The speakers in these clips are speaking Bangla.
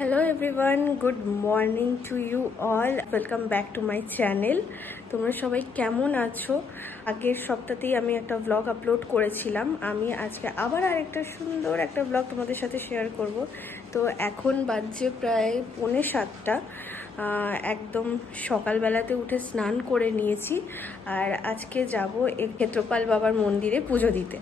Hello everyone, good morning to you all, welcome back to my channel. তোমরা সবাই কেমন আছো? আগের সপ্তাহেই আমি একটা ব্লগ আপলোড করেছিলাম। আমি আজকে আবার আরেকটা সুন্দর একটা ব্লগ তোমাদের সাথে শেয়ার করব। তো এখন বাজে প্রায় 6:45। একদম সকালবেলাতে উঠে স্নান করে নিয়েছি আর আজকে যাব এই ক্ষেত্রপাল বাবার মন্দিরে পুজো দিতে।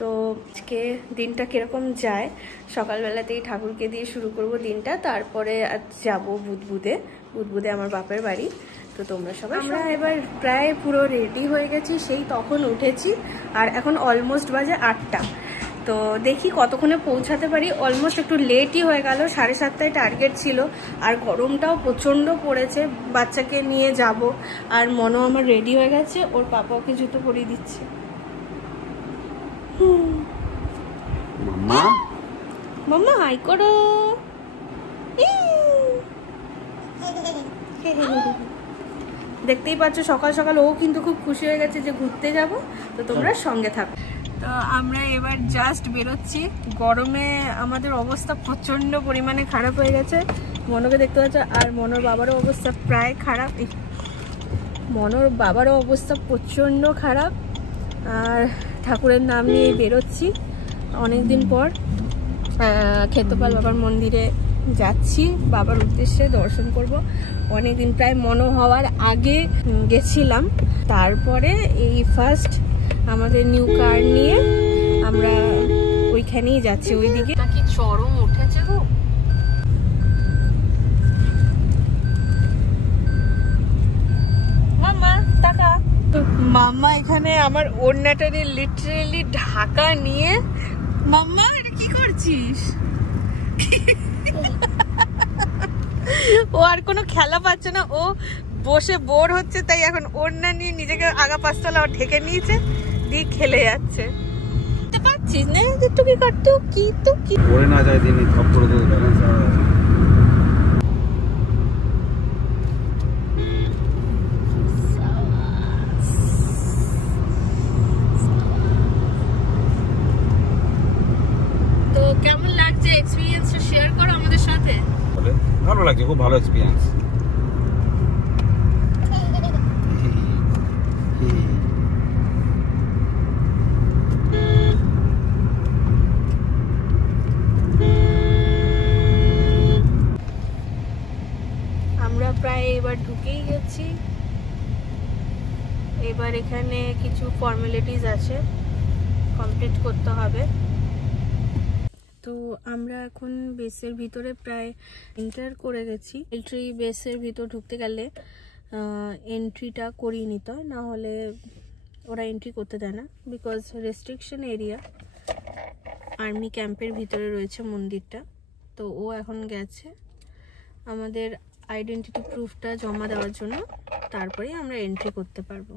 তো আজকে দিনটা কিরকম যায়, সকালবেলাতেই ঠাকুরকে দিয়ে শুরু করব দিনটা, তারপরে যাব বুধবুদে আমার বাপের বাড়ি। তো তোমরা সবাই, আমরা এবার প্রায় পুরো রেডি হয়ে গেছি, সেই তখন উঠেছি আর এখন অলমোস্ট বাজে 8টা। তো দেখি কতক্ষণে পৌঁছাতে পারি। অলমোস্ট একটু লেটই হয়ে গেল, 7:30টায় টার্গেট ছিল আর গরমটাও প্রচণ্ড পড়েছে। বাচ্চাকে নিয়ে যাব আর মনও আমার রেডি হয়ে গেছে, ওর পাপা ওকে জুতো পরিয়ে দিচ্ছে। মাম্মা হাই করো। দেখতেই পাচ্ছ সকাল সকাল ও কিন্তু খুব খুশি হয়ে গেছে যে ঘুরতে যাব। তো তোমরা সঙ্গে থাকো। তো আমরা এবার জাস্ট বেরোচ্ছি। গরমে আমাদের অবস্থা প্রচন্ড পরিমাণে খারাপ হয়ে গেছে, মনোকে দেখতে পাচ্ছ। আর মনোর বাবারও অবস্থা প্রায় খারাপ, মনোর বাবারও অবস্থা প্রচন্ড খারাপ। আর ঠাকুরের নাম নিয়ে বেরোচ্ছি অনেকদিন পর। ক্ষেত্রপাল বাবার মন্দিরে যাচ্ছি, বাবার উদ্দেশ্যে দর্শন করব। অনেকদিন প্রায় মনো হওয়ার আগে গেছিলাম, তারপরে এই ফার্স্ট আমাদের নিউ কার নিয়ে আমরা ওইখানেই যাচ্ছি। ওইদিকে কি চরম উঠেছে গো। মামা টাকা। মাম্মা এখানে আমার ওড়নাটা নিয়ে লিটারেলি ঢাকা নিয়ে। মাম্মা এটা কি করছিস? ও আর কোনো খেলা পাচ্ছে না, ও বসে বোর হচ্ছে, তাই এখন ওড়না নিয়ে নিজেকে আগা পাঁচতলা ঢেকে নিয়েছে, দিয়ে খেলে যাচ্ছে। পাচ্ছিস না একটু কি করতো, কি তো কি পড়ে না যায় দিন থপ করে দেবো। কেমন লাগছে এক্সপেরিয়েন্সটা শেয়ার করো আমাদের সাথে। ভালো লাগছে, খুব ভালো এক্সপেরিয়েন্স। আমরা প্রায় এবার ঢুকেই গেছি। এবার এখানে কিছু ফর্মালিটিস আছে, কমপ্লিট করতে হবে। তো আমরা এখন বেসের ভিতরে প্রায় এন্টার করে গেছি। মিলিটারি বেসের ভিতর ঢুকতে গেলে এন্ট্রিটা করিয়ে নিতে হয়, না হলে ওরা এন্ট্রি করতে দেয় না, বিকজ রেস্ট্রিকশন এরিয়া। আর্মি ক্যাম্পের ভিতরে রয়েছে মন্দিরটা। তো ও এখন গেছে আমাদের আইডেন্টিটি প্রুফটা জমা দেওয়ার জন্য, তারপরে আমরা এন্ট্রি করতে পারবো।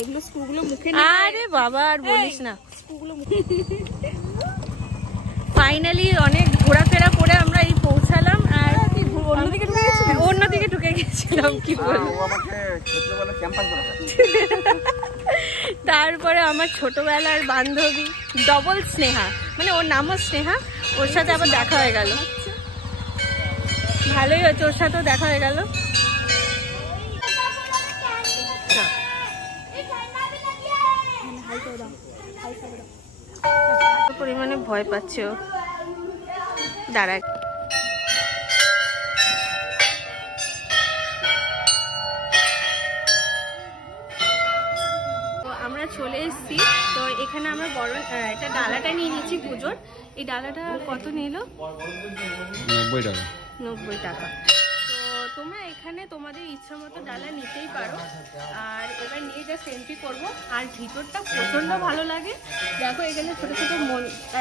এগুলো স্ক্রুগুলো মুখে, আরে বাবা আর বলিস না, স্ক্রুগুলো মুখে। ফাইনালি অনেক ঘোরাফেরা করে আমরা এই পৌঁছালাম। আর অন্যদিকে ঢুকে গেছিলাম, কি বলবো। তারপরে আমার ছোটবেলার বান্ধবী ডবল স্নেহা, মানে ওর নামও স্নেহা, ওর সাথে আবার দেখা হয়ে গেল। ভালোই হচ্ছে, ওর সাথেও দেখা হয়ে গেল। পরিমাণে ভয় পাচ্ছে ও, দাঁড়ায়। তো আমরা চলে এসেছি। তো এখানে আমরা বড় একটা ডালাটা নিয়ে নিয়েছি পুজোর। এই ডালাটা কত নিল? 90 টাকা। 90 টাকা। তো তোমরা এখানে তোমাদের ইচ্ছা মতো ডালা নিতেই পারো। আর এবার নিয়ে জাস্ট এন্ট্রি করবো। আর ভিতরটা প্রচন্ড ভালো লাগে। দেখো এখানে ছোট ছোট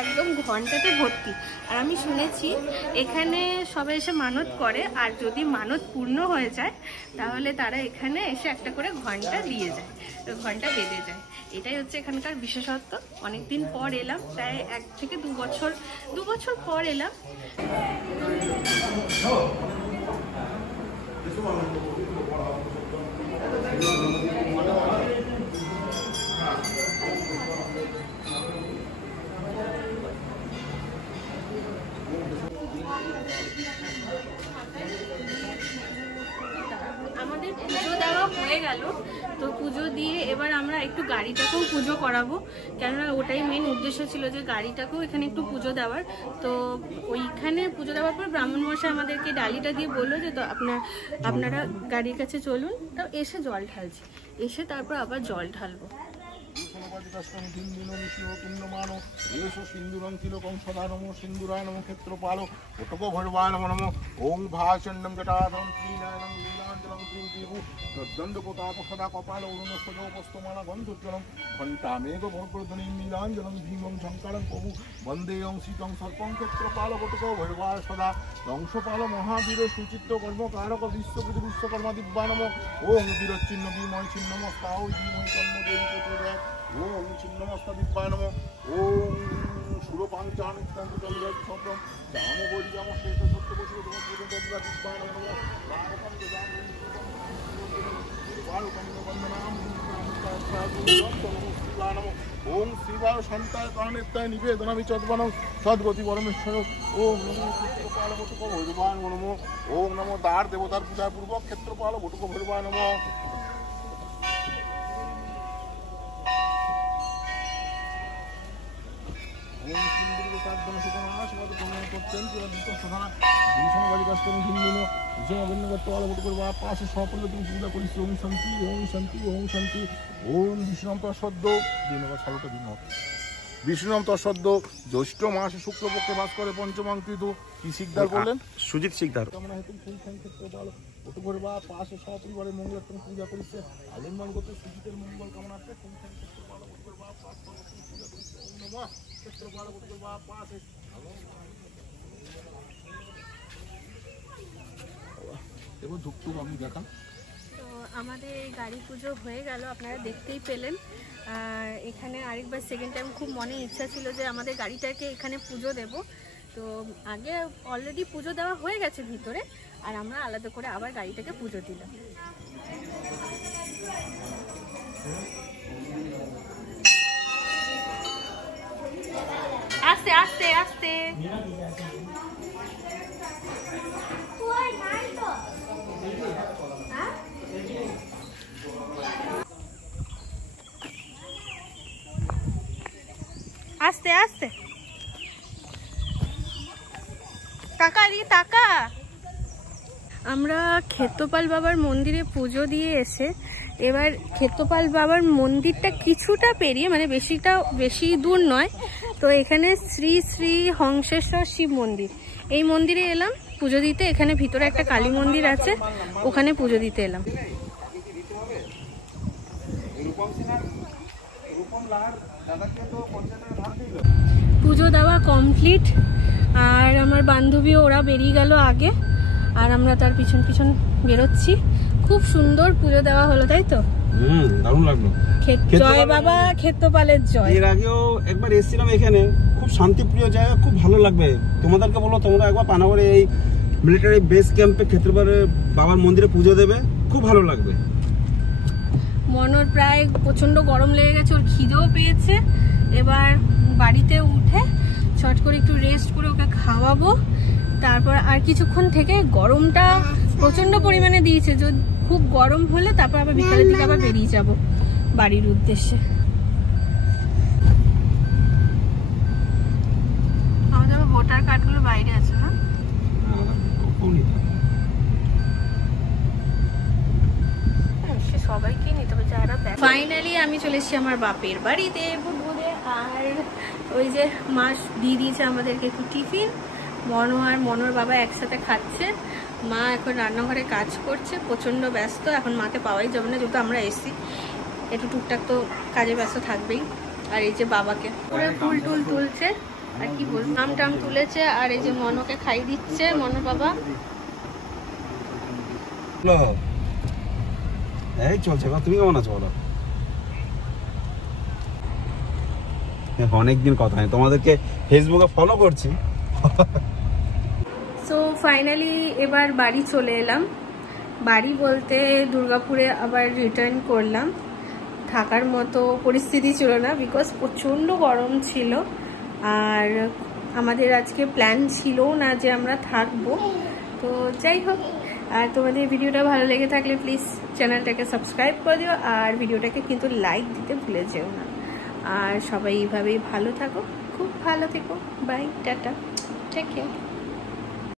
একদম ঘন্টাতে ভর্তি। আর আমি শুনেছি এখানে সবাই এসে মানত করে, আর যদি মানত পূর্ণ হয়ে যায় তাহলে তারা এখানে এসে একটা করে ঘন্টা দিয়ে যায়, ঘন্টা বেঁধে যায়। এটাই হচ্ছে এখানকার বিশেষত্ব। অনেকদিন পর এলাম, প্রায় 1 থেকে 2 বছর পর এলাম। আমাদের পুজো দেওয়া হয়ে গেল, তো পুজো দিয়ে এবার আমরা একটু গাড়িটাকেও পুজো করাবো, কেননা ওটাই মেন উদ্দেশ্য ছিল যে গাড়িটাকেও এখানে একটু পুজো দেওয়ার। তো ওইখানে পুজো দেওয়ার পর ব্রাহ্মণ মশাই আমাদেরকে ডালিটা দিয়ে বললো যে তো আপনারা গাড়ির কাছে চলুন, তো এসে জল ঢালছি, এসে তারপর আবার জল ঢালবো। সিন্দুরায় নম ক্ষেত্রপালো ওটকো ভগবান নম নম ওং ভাষণ্ডম জটাধরম শ্রীনারায়ণং লীলাঞ্জলং প্রিয়দেবু তদ্দণ্ডপতাপ সদা কপাল অরুণস্বজোপস্তমালা গন্ধোজ্জ্বলম ঘণ্টামেঘ ভগ্রধ্বনিং নীলাঞ্জলং ভীমং শঙ্করং প্রভু বন্দেয়ং শীতং সর্পং ক্ষেত্রপাল ওটকো ভগবান সদা বংশপাল মহাবীর সুচিত্র কর্মকারক বিশ্বপতি বিশ্বকর্মা দিব্যা নম ওং বীরচ্ছিন্ন বিময় ছিন্নমস্তাও বিময় কর্মদেবী প্রচোদয়াৎ ওং ছিন্নমস্তা দিব্যায় নম ওং সুরপাঞ্চানুত্তম সপ্রম জামবরিজাম শ্রেষ্ঠ সত্যবশু তোমার দিব্যায় নম রামকম দদাম ওং শ্রীবায়ু শান্তায় কারণেত্তায় নিবেদনামি চদ্বনং সদ্গতি পরমেশ্বর ওম নমো ক্ষেত্রপাল বটুক ভৈরবায় নম ওম নমো দ্বার দেবতার পূজা পূর্বক ক্ষেত্রপাল বটুক ভৈরবায় নম বিষ্ণুনাম তৎসদ্য জ্যৈষ্ঠ মাসে শুক্লপক্ষে বাস করে পঞ্চমাং ঋতু। কি শিকদার বললেন? সুজিত শিকদার। পাশে সপরিবারে মঙ্গলাত্ম পূজা করিছে আলিঙ্গন করতে সুজিতের মঙ্গল কামনার্থে এবার ধুকটুক আমি দেখান। তো আমাদের এই গাড়ি পুজো হয়ে গেল, আপনারা দেখতেই পেলেন। আর এখানে আরেকবার সেকেন্ড টাইম খুব মনে ইচ্ছা ছিল যে আমাদের গাড়িটাকে এখানে পুজো দেব। তো আগে অলরেডি পুজো দেওয়া হয়ে গেছে ভিতরে, আর আমরা আলাদা করে আবার গাড়িটাকে পুজো দিলাম। আস্তে আস্তে আস্তে আস্তে আস্তে টাকা দিয়ে টাকা। আমরা ক্ষেত্রপাল বাবার মন্দিরে পুজো দিয়ে এসে এবার ক্ষেত্রপাল বাবার মন্দিরটা কিছুটা পেরিয়ে, মানে বেশি দূর নয়, তো এখানে শ্রী শ্রী হংসেশ্বর শিব মন্দির, এই মন্দিরে এলাম পুজো দিতে। এখানে ভিতরে একটা কালী মন্দির আছে, ওখানে পুজো দিতে এলাম। পুজো দেওয়া কমপ্লিট, আর আমার বান্ধবীও ওরা বেরিয়ে গেল আগে, আর আমরা তার পিছন পিছন বেরোচ্ছি। খুব সুন্দর পুজো দেওয়া হলো, তাই তো? দারুণ লাগলো। জয় বাবা ক্ষেত্রপালের জয়। এর আগেও একবার এসেছিলাম এখানে, খুব শান্তিপ্রিয় জায়গা, খুব ভালো লাগবে। তোমাদেরকে বলো তোমরা একবার পানাগড়ে এই মিলিটারি বেস ক্যাম্পে ক্ষেত্রপালের বাবার মন্দিরে পুজো দেবে, খুব ভালো লাগবে। মনোর প্রায় প্রচন্ড গরম লেগে গেছে, ওর খিদেও পেয়েছে। এবার বাড়িতে উঠে চট করে একটু রেস্ট করে ওকে খাওয়াবো, তারপর আর কিছুক্ষণ থেকে গরমটা প্রচন্ড পরিমাণে দিয়েছে, যদি খুব গরম হলে তারপর আবার বিকালের দিকে আবার বেরিয়ে যাব বাড়ির উদ্দেশ্যে। আমাদের আবার ভোটার কার্ডগুলো বাইরে আছে না? সবাইকে নিতে হবে যারা। ফাইনালি আমি চলে এসেছি আমার বাপের বাড়িতে বুধবুধে, আর ওই যে মাস দিয়ে দিয়েছে আমাদেরকে একটু টিফিন। মনোর বাবা একসাথে খাচ্ছে, মা এখন রান্নাঘরে কাজ করছে, প্রচন্ড ব্যস্ত। এখন মাকে পাওয়াই যাবে না, যেহেতু আমরা এসছি, একটু টুকটাক তো কাজে ব্যস্ত থাকবেই। আর এই যে বাবাকে পুরো ফুল টুল তুলছে, আর কি বল নাম টাম তুলেছে, আর এই যে মনোকে খাই দিচ্ছে মনোর বাবা। এই চলছে, তুমি কেমন আছো বলো? অনেকদিন কথা নেই, তোমাদেরকে ফেসবুকে ফলো করছি। সো ফাইনালি এবার বাড়ি চলে এলাম। বাড়ি বলতে দুর্গাপুরে আবার রিটার্ন করলাম। থাকার মতো পরিস্থিতি ছিল না, বিকজ প্রচণ্ড গরম ছিল। আর আমাদের আজকে প্ল্যান ছিল না যে আমরা থাকবো। তো যাই হোক, আর তোমাদের ভিডিওটা ভালো লেগে থাকলে প্লিজ চ্যানেলটাকে সাবস্ক্রাইব করে দিও, আর ভিডিওটাকে কিন্তু লাইক দিতে ভুলে যেও না। আর সবাই এইভাবেই ভালো থাকো, খুব ভালো থেকো। Bye, tata, take care.